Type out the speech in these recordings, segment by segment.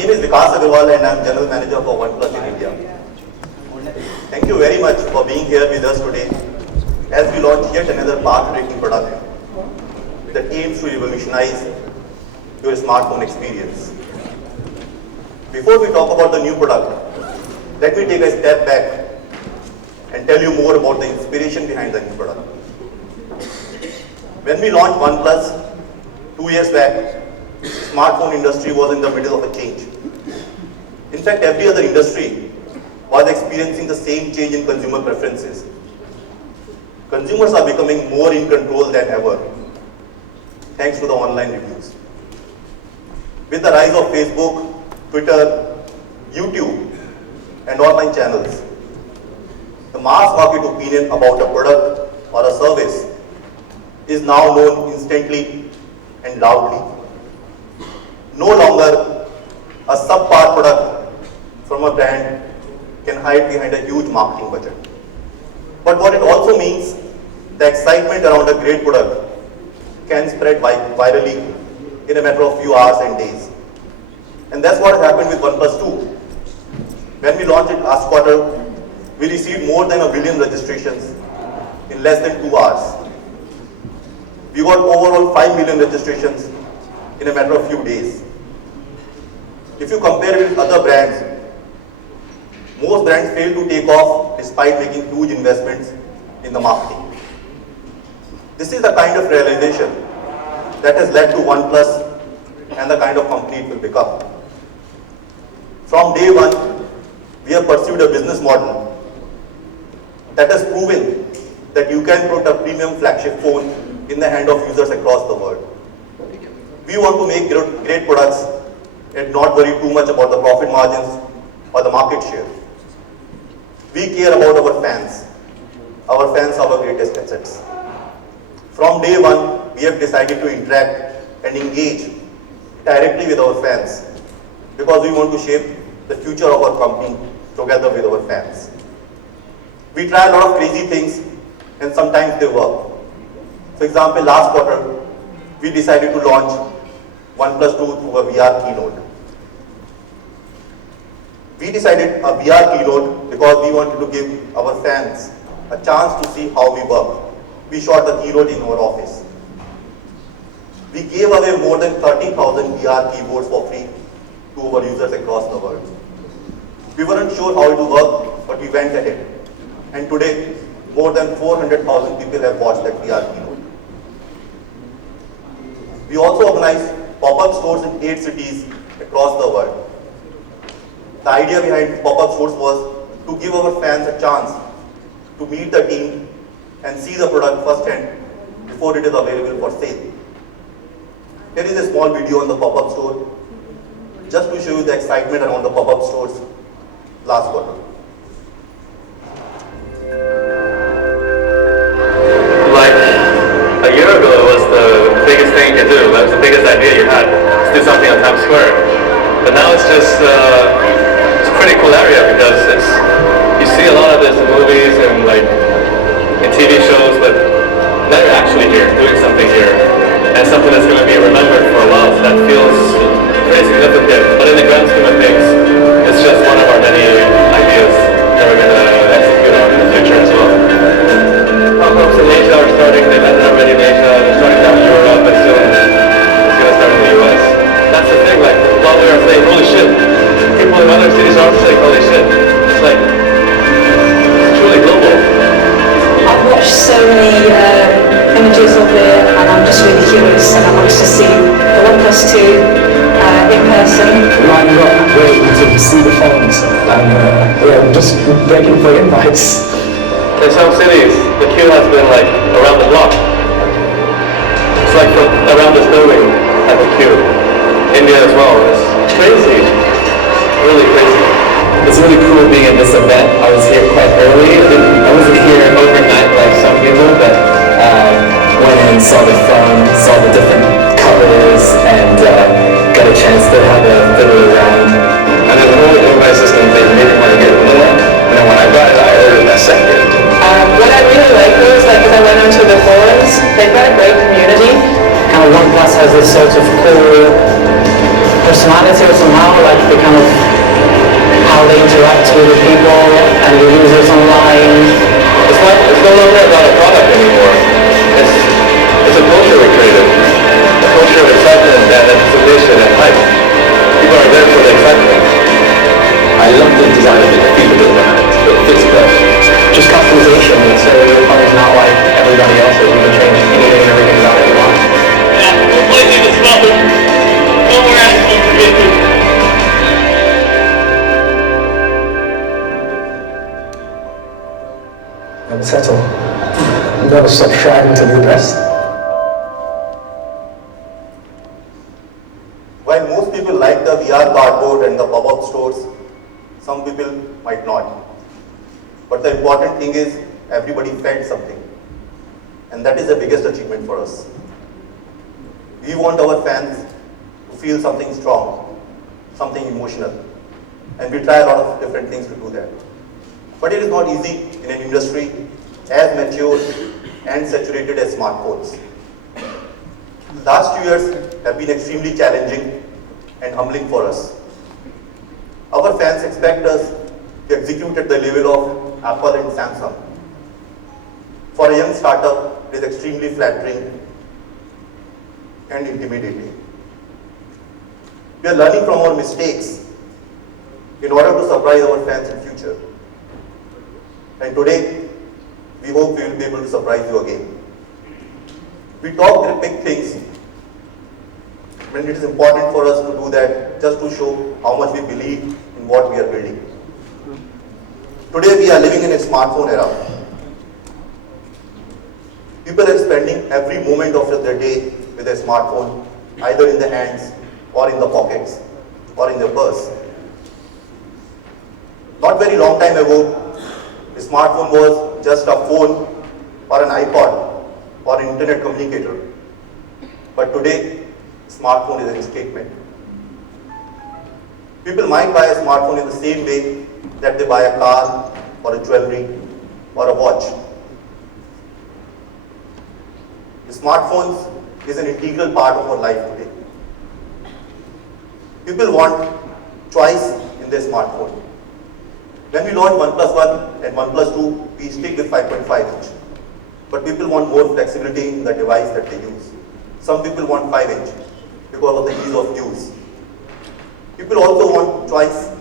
name is Vikas Agarwal and I am General Manager for OnePlus in India. Thank you very much for being here with us today as we launch yet another path-breaking product that aims to revolutionize your smartphone experience. Before we talk about the new product, let me take a step back and tell you more about the inspiration behind the new product. When we launched OnePlus 2 years back, the smartphone industry was in the middle of a change. In fact, every other industry was experiencing the same change in consumer preferences. Consumers are becoming more in control than ever, thanks to the online reviews. With the rise of Facebook, Twitter, YouTube, and online channels, the mass market opinion about a product or a service is now known instantly and loudly. No longer a subpar product from a brand can hide behind a huge marketing budget. But what it also means, the excitement around a great product can spread virally in a matter of few hours and days. And that's what happened with OnePlus 2. When we launched it last quarter, we received more than 1 billion registrations in less than 2 hours. We got overall 5 million registrations in a matter of few days. If you compare it with other brands, most brands fail to take off despite making huge investments in the marketing. This is the kind of realization that has led to OnePlus and the kind of company it will become. From day one, we have pursued a business model that has proven that you can put a premium flagship phone in the hand of users across the world. We want to make great products and not worry too much about the profit margins or the market share. We care about our fans. Our fans are our greatest assets. From day one, we have decided to interact and engage directly with our fans because we want to shape the future of our company together with our fans. We try a lot of crazy things and sometimes they work. For example, last quarter, we decided to launch OnePlus 2 through a VR keynote. We decided a VR keynote because we wanted to give our fans a chance to see how we work. We shot the keynote in our office. We gave away more than 30,000 VR keyboards for free to our users across the world. We weren't sure how it would work, but we went ahead. And today, more than 400,000 people have watched that VR keynote. We also organized pop-up stores in 8 cities across the world. The idea behind pop-up stores was to give our fans a chance to meet the team and see the product firsthand before it is available for sale. Here is a small video on the pop-up store, just to show you the excitement around the pop-up stores last quarter. Like a year ago, it was the biggest thing you could do. That was the biggest idea you had, to do something on Times Square. But now it's just it's a pretty cool area because you see a lot of this in movies and like in TV shows, but now you're actually here, doing something here, and something that's going to be remembered for a while. So that feels pretty significant. But in the grand scheme of things, it's just one of our many ideas that we're going to execute on in the future as well. Pop-ups in Asia are starting. They've ended already in Asia. They're starting down in Europe, and soon it's going to start in the US. That's the thing. Like while we are saying, "Holy shit," people in other cities are also saying, "Holy shit." It's like it's truly global. I've watched so many images of it and I'm just really curious and I want to see the OnePlus 2 in person. Lining up, waiting to see the phones and just begging for invites. In some cities, the queue has been like around the block. It's like from around this building at the queue. India as well. It's crazy. Really crazy. It's really cool being at this event. I was here quite early. I wasn't here overnight like some people, but went in, saw the phone, saw the different colors, and got a chance to have a fiddle around. And then the whole invite system thing made me want to get more. And then when I got it, I ordered that second. What I really like though is like when I went onto the forums, they've got a great community. How OnePlus has this sort of cool personality or somehow, like the kind of how they interact with the people and the users online. It's no longer about a product anymore. It's a culture we created. A culture of excitement and anticipation and hype. People are there for the excitement. I love the design of the feet of the brand, but it fits the just customization, so your phone is not like everybody else's. You can change anything and everything about it you want. Yeah, completely discovered. No more assholes to get to. Never settle. Never stop striving to be the best. While most people like the VR cardboard and the pop-up stores, some people might not. But the important thing is everybody felt something. And that is the biggest achievement for us. We want our fans to feel something strong, something emotional. And we try a lot of different things to do that. But it is not easy in an industry as mature and saturated as smartphones. The last 2 years have been extremely challenging and humbling for us. Our fans expect us to execute at the level of Apple and Samsung. For a young startup, it is extremely flattering and intimidating. We are learning from our mistakes in order to surprise our fans in future. And today, we hope we will be able to surprise you again. We talk the big things when it is important for us to do that just to show how much we believe in what we are building. Today, we are living in a smartphone era. People are spending every moment of their day with a smartphone, either in the hands or in the pockets or in their purse. Not very long time ago, a smartphone was just a phone or an iPod or an internet communicator. But today, smartphone is a statement. People might buy a smartphone in the same way that they buy a car or a jewelry or a watch. The smartphones is an integral part of our life today. People want choice in their smartphone. When we launched OnePlus One and OnePlus 2, we stick with 5.5 inch. But people want more flexibility in the device that they use. Some people want 5 inch because of the ease of use. People also want choice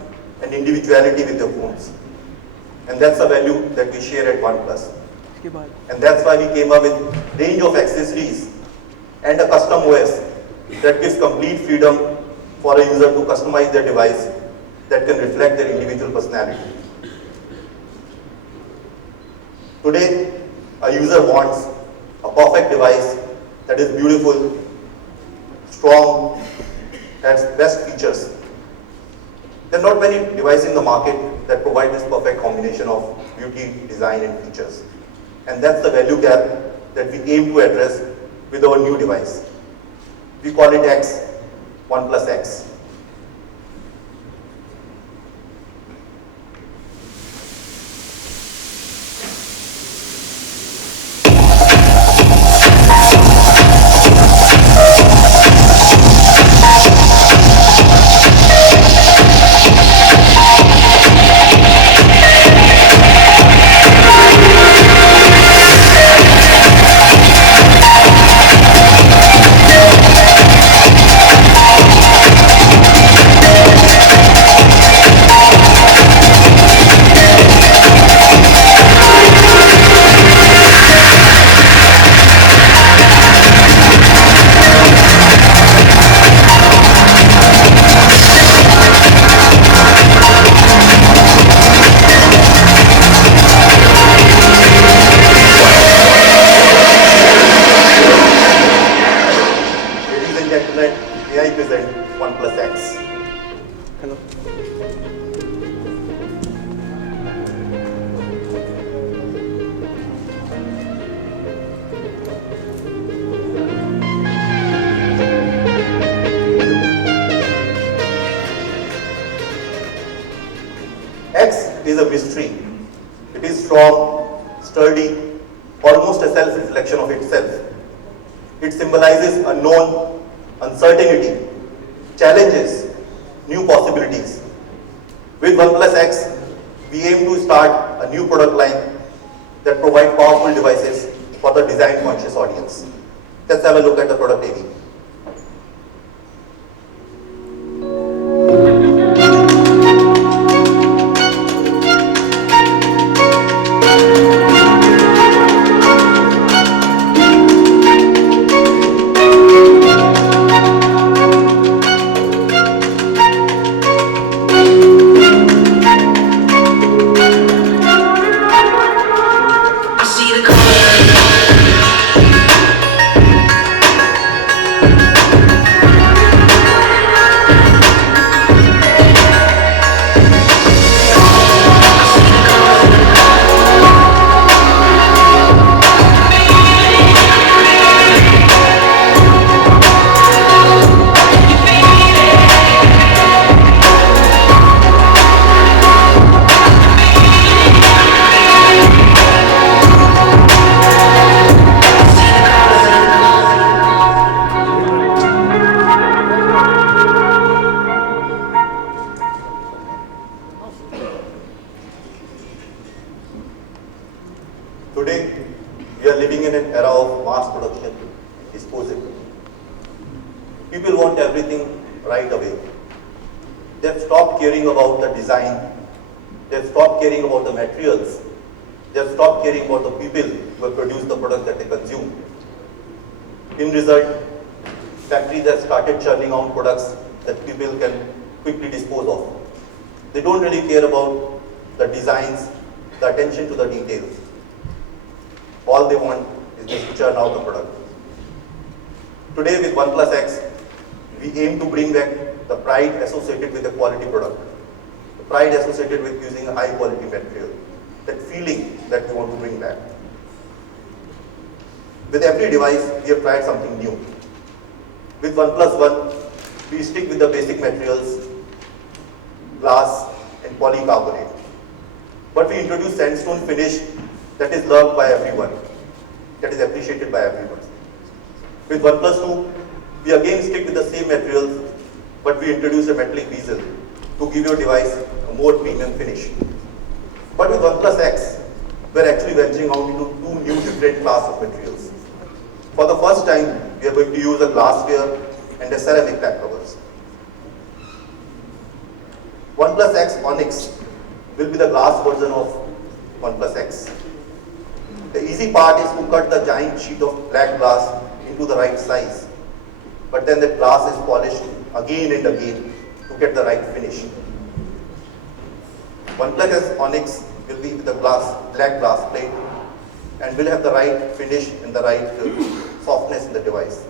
and individuality with their phones. And that's a value that we share at OnePlus. And that's why we came up with a range of accessories and a custom OS that gives complete freedom for a user to customize their device that can reflect their individual personality. Today, a user wants a perfect device that is beautiful, strong, has best features. There are not many devices in the market that provide this perfect combination of beauty, design, and features. And that's the value gap that we aim to address with our new device. We call it X, OnePlus X. Is a mystery. It is strong, sturdy, almost a self-reflection of itself. It symbolizes unknown, uncertainty, challenges, new possibilities. With OnePlus X, we aim to start a new product line that provide powerful devices for the design-conscious audience. Let's have a look at the product AV. Today, we are living in an era of mass production disposable. People want everything right away. They've stopped caring about the design. They've stopped caring about the materials. They've stopped caring about the people who have produced the products that they consume. In result, factories have started churning out products that people can quickly dispose of. They don't really care about the designs, the attention to the details. All they want is just to churn out the product. Today with OnePlus X, we aim to bring back the pride associated with a quality product, the pride associated with using a high quality material, that feeling that we want to bring back. With every device, we have tried something new. With OnePlus One, we stick with the basic materials, glass and polycarbonate. But we introduce sandstone finish that is loved by everyone, that is appreciated by everyone. With OnePlus 2, we again stick with the same materials, but we introduce a metallic bezel to give your device a more premium finish. But with OnePlus X, we're actually venturing out into two new different class of materials. For the first time, we are going to use a glassware and a ceramic back covers. OnePlus X Onyx will be the glass version of OnePlus X. The easy part is to cut the giant sheet of black glass into the right size, but then the glass is polished again and again to get the right finish. OnePlus X Onyx will be with the black glass plate and will have the right finish and the right softness in the device.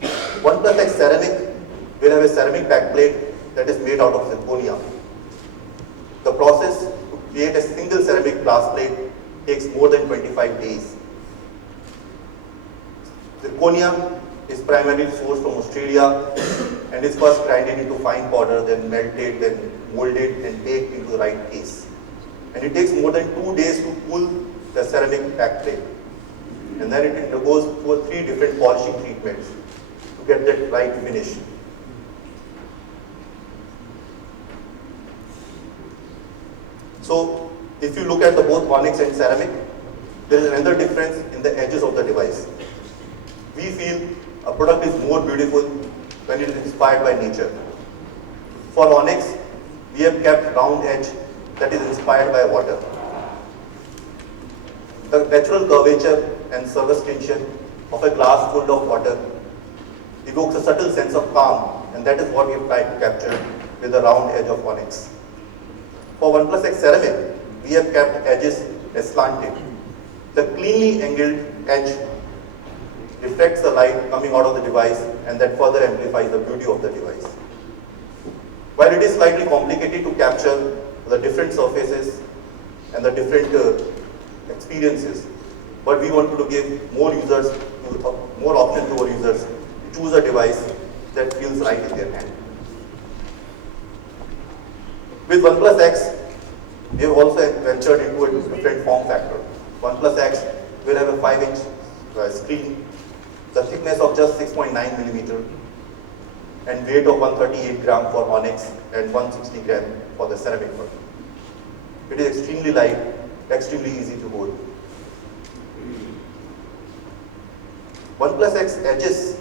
OnePlus X Ceramic will have a ceramic backplate that is made out of zirconia. The process to create a single ceramic glass plate takes more than 25 days. Zirconia is primarily sourced from Australia and is first grinded into fine powder, then melted, then molded and baked into the right case. And it takes more than 2 days to cool the ceramic backplate. And then it goes through 3 different polishing treatments to get that right finish. So, if you look at the both Onyx and Ceramic, there is another difference in the edges of the device. We feel a product is more beautiful when it is inspired by nature. For Onyx, we have kept round edge that is inspired by water. The natural curvature and surface tension of a glass full of water evokes a subtle sense of calm, and that is what we have tried to capture with the round edge of Onyx. For OnePlus X Ceramic, we have kept edges as slanted. The cleanly angled edge reflects the light coming out of the device, and that further amplifies the beauty of the device. While it is slightly complicated to capture the different surfaces and the different experiences, but we wanted to give more users, more options to our users to choose a device that feels right in their hand. With OnePlus X, we have also ventured into a different form factor. OnePlus X will have a 5-inch screen, the thickness of just 6.9 millimeter, and weight of 138 gram for Onyx and 160 gram for the Ceramic one. It is extremely light, extremely easy to hold. OnePlus X edges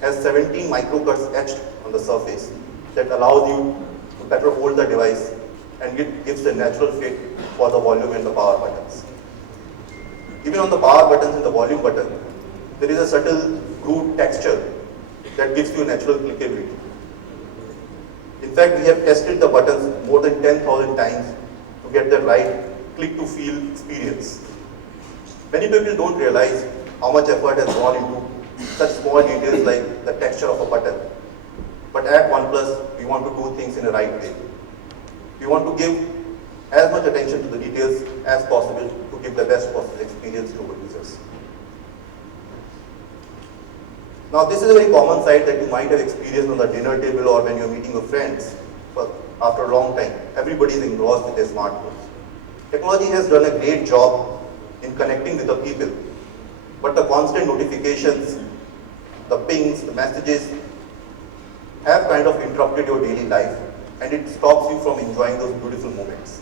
has 17 microcuts etched on the surface that allows you to better hold the device and gives a natural fit for the volume and the power buttons. Even on the power buttons and the volume button, there is a subtle grooved texture that gives you natural clickability. In fact, we have tested the buttons more than 10,000 times to get the right click to feel experience. Many people don't realize how much effort has gone into such small details like the texture of a button. But at OnePlus, we want to do things in the right way. We want to give as much attention to the details as possible to give the best possible experience to our users. Now, this is a very common sight that you might have experienced on the dinner table or when you're meeting with friends. But after a long time, everybody is engrossed with their smartphones. Technology has done a great job in connecting with the people, but the constant notifications, the pings, the messages have kind of interrupted your daily life, and it stops you from enjoying those beautiful moments.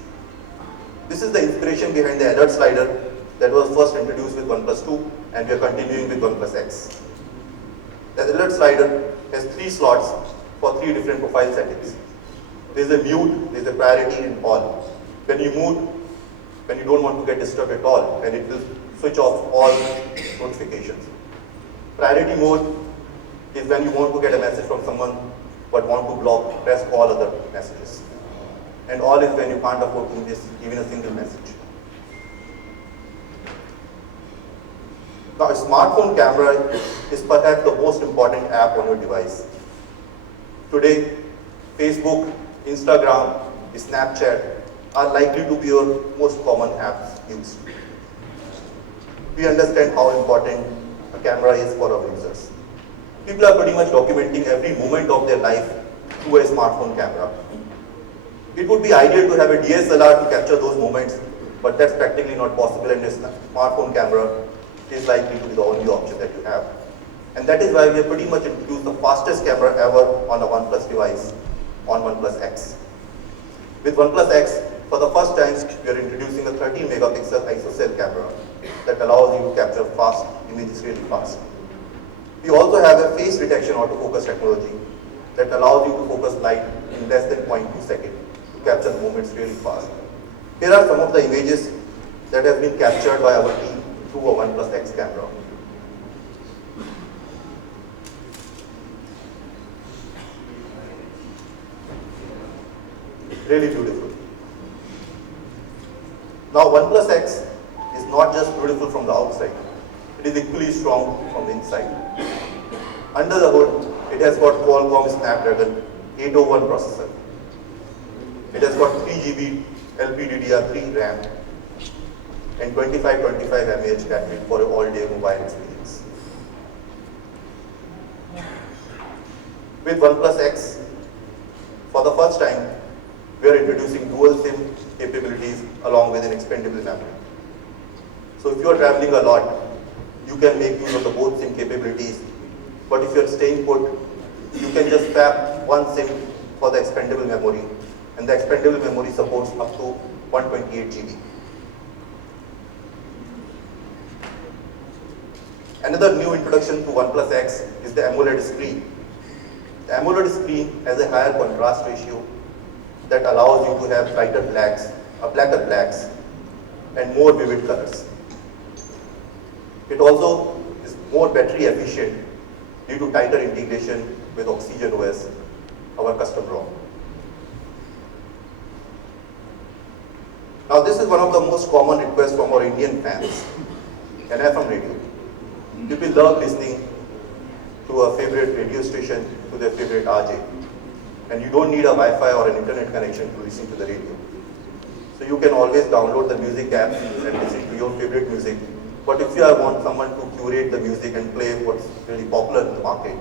This is the inspiration behind the alert slider that was first introduced with OnePlus 2, and we are continuing with OnePlus X. The alert slider has 3 slots for 3 different profile settings. There is a mute, there is a priority, and all. When you mute, when you don't want to get disturbed at all, and it will switch off all notifications. Priority mode is when you want to get a message from someone but want to block, press all other messages. And all is when you can't afford to miss even a single message. Now, a smartphone camera is perhaps the most important app on your device. Today, Facebook, Instagram, Snapchat are likely to be your most common apps used. We understand how important a camera is for our users. People are pretty much documenting every moment of their life through a smartphone camera. It would be ideal to have a DSLR to capture those moments, but that's practically not possible, and a smartphone camera is likely to be the only option that you have. And that is why we have pretty much introduced the fastest camera ever on a OnePlus device on OnePlus X. With OnePlus X, for the first time, we are introducing a 13 megapixel ISO camera that allows you to capture fast images really fast. We also have a face detection autofocus technology that allows you to focus light in less than 0.2 seconds to capture moments really fast. Here are some of the images that have been captured by our team through a OnePlus X camera. Really beautiful. Now, OnePlus X is not just beautiful from the outside, it is equally strong from the inside. Under the hood, it has got Qualcomm Snapdragon 801 processor. It has got 3 GB LPDDR3 RAM and 2525 mAh battery for an all-day mobile experience. With OnePlus X, for the first time, we are introducing dual SIM capabilities along with an expandable memory. So if you are traveling a lot, you can make use of the both SIM capabilities, but if you are staying put, you can just swap one SIM for the expandable memory, and the expandable memory supports up to 128 GB. Another new introduction to OnePlus X is the AMOLED screen. The AMOLED screen has a higher contrast ratio that allows you to have brighter blacks, blacker blacks, and more vivid colors. It also is more battery efficient due to tighter integration with Oxygen OS, our custom ROM. Now, this is one of the most common requests from our Indian fans, an FM radio. People love listening to a favorite radio station, to their favorite RJ. And you don't need a Wi-Fi or an internet connection to listen to the radio. So you can always download the music app and listen to your favorite music. But if you want someone to curate the music and play what's really popular in the market,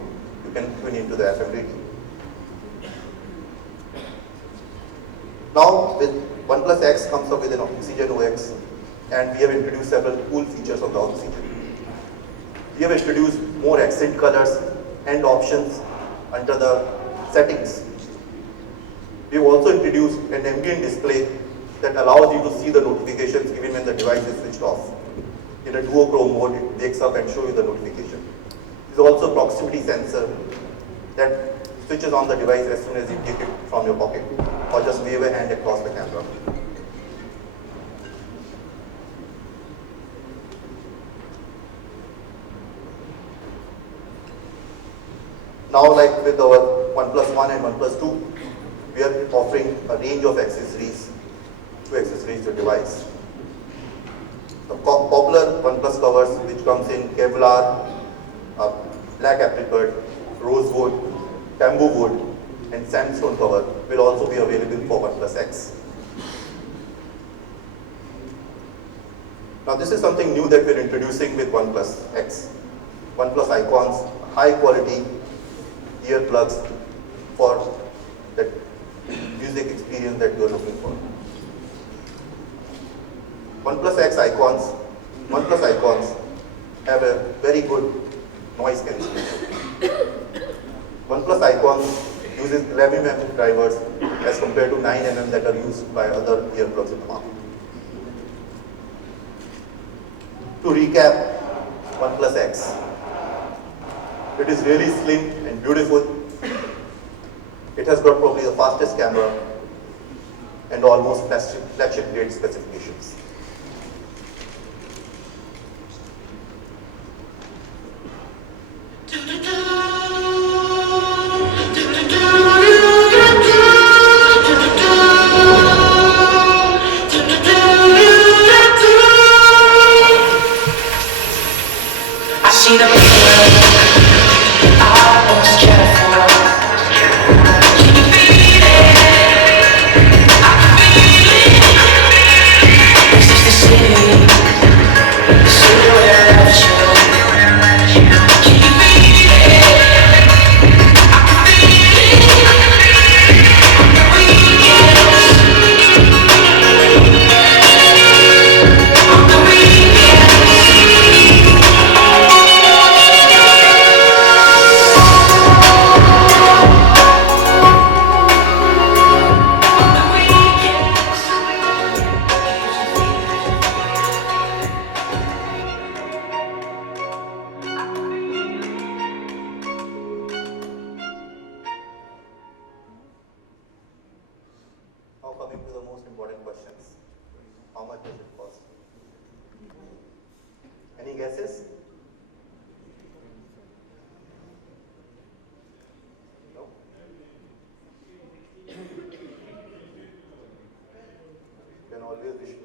you can tune into the FM radio. Now, with OnePlus X comes up with an Oxygen OS, and we have introduced several cool features of the Oxygen. We have introduced more accent colors and options under the settings. We've also introduced an ambient display that allows you to see the notifications even when the device is switched off. In a duochrome mode, it wakes up and shows you the notification. There's also a proximity sensor that switches on the device as soon as you take it from your pocket or just wave a hand across the camera. Now, like with our OnePlus One and OnePlus 2, we are offering a range of accessories to accessorize your device. The popular OnePlus covers, which comes in Kevlar, black apricot, rosewood, bamboo wood, and sandstone cover, will also be available for OnePlus X. Now, this is something new that we're introducing with OnePlus X. OnePlus icons, high quality earplugs for that music experience that you're looking for. OnePlus X icons, OnePlus icons have a very good noise cancellation. OnePlus icons uses 11 mm drivers as compared to 9 mm that are used by other earplugs in the market. To recap, OnePlus X. It is really slim and beautiful. It has got probably the fastest camera and almost flagship grade specifications. I see the I was careful. Can you feel it? I can feel it. This is the city where I left you. Can you feel it? I can feel it. On the weekends. On the weekends. Now coming to the most important questions. How much does it cost? Any guesses? No? You can always wish to.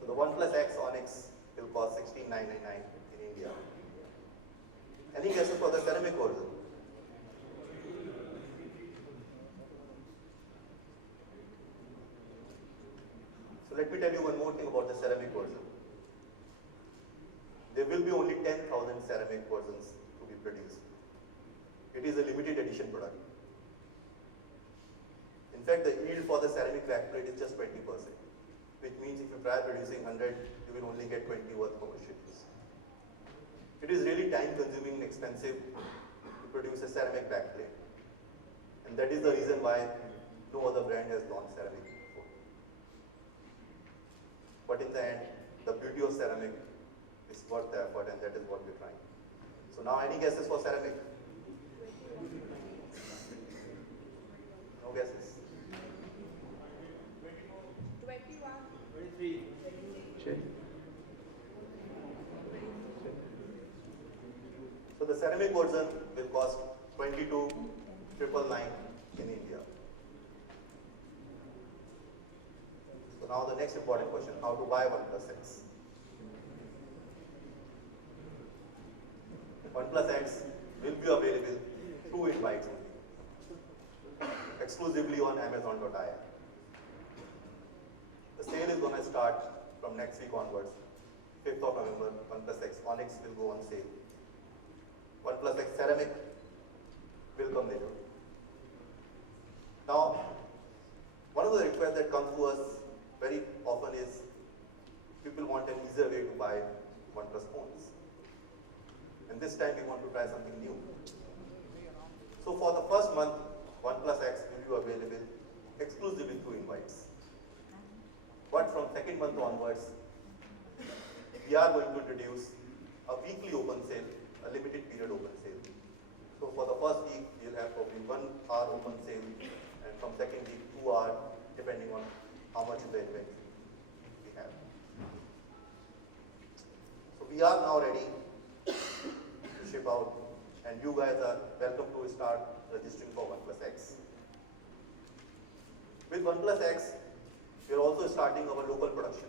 So the OnePlus X Onyx will cost $16,999 in India. Any guesses for the ceramic version? So let me tell you one more thing about the ceramic version. There will be only 10,000 ceramic versions to be produced. It is a limited edition product. In fact, the yield for the ceramic backplate is just 20%, which means if you try producing 100, you will only get 20 worth commercial use. It is really time consuming and expensive to produce a ceramic backplate. And that is the reason why no other brand has launched ceramic before. But in the end, the beauty of ceramic is worth the effort, and that is what we're trying. So now, any guesses for ceramic? No guesses? 21. 23. So the ceramic version will cost $22,999 in India. So now the next important question, how to buy OnePlus X? OnePlus X will be available through invites only, exclusively on Amazon.in. The sale is going to start from next week onwards. 5th of November, OnePlus X Onyx will go on sale. OnePlus X Ceramic will come later. Now, one of the requests that comes to us very often is people want an easier way to buy OnePlus phones. And this time we want to try something new. So for the first month, OnePlus X will be available exclusively through invites. But from second month onwards, we are going to introduce a weekly open sale, a limited period open sale. So for the first week, we'll have probably 1 hour open sale, and from second week, 2 hours, depending on how much is the inventory we have. So we are now ready to ship out, and you guys are welcome to start registering for OnePlus X. With OnePlus X, we are also starting our local production.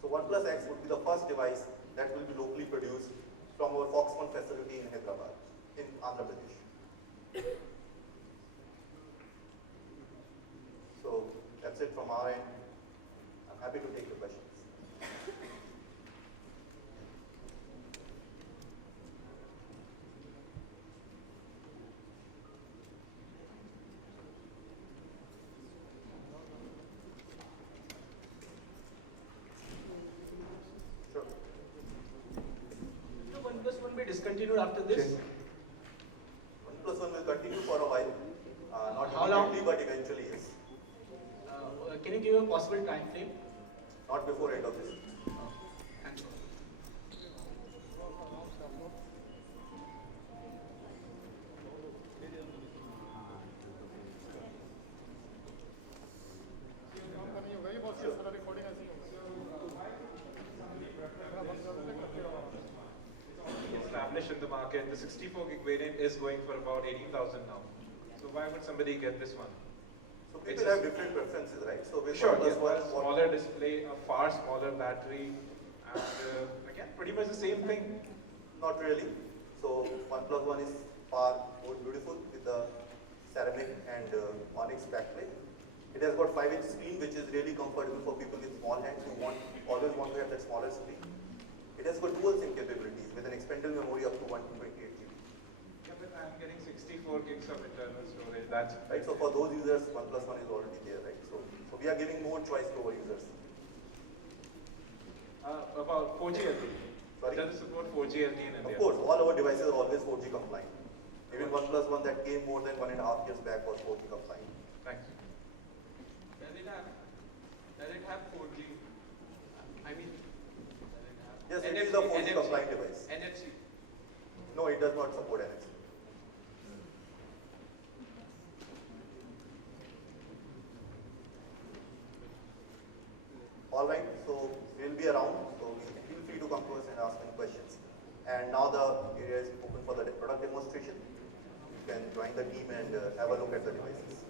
So OnePlus X would be the first device that will be locally produced from our Foxconn facility in Hyderabad, in Andhra Pradesh. So that's it from our end. I'm happy to take your questions. Sure. So OnePlus won't be discontinued after this? OnePlus One will continue for a while, not How long? immediately, but eventually yes. Can you give a possible time frame? Not before end of this. Thank you. Established in the market, the 64 gig variant is going for about 18,000 now. So why would somebody get this one? So people have different preferences, right? So with Sure, OnePlus yeah, One, a smaller display, a far smaller battery, and again, pretty much the same thing. not really. So OnePlus One is far more beautiful with the ceramic and Onyx backplate. It has got 5-inch screen, which is really comfortable for people with small hands who always want to have that smaller screen. It has got dual SIM capabilities with an expandable memory up to 128 GB. Yeah, but I'm getting 64 gigs of internal storage. That's Right. So for those users, OnePlus One is already there, right? So we are giving more choice to our users. about 4G LTE. Sorry? Does it support 4G LTE in India? Of course, all our devices are always 4G compliant. Even OnePlus One that came more than 1.5 years back was 4G compliant. Thanks. Does it have 4G? I mean, Yes, it is a 4G compliant device. NFC. No, it does not support NFC. All right, so we'll be around, so feel free to come to us and ask any questions. And now the area is open for the product demonstration. You can join the team and have a look at the devices.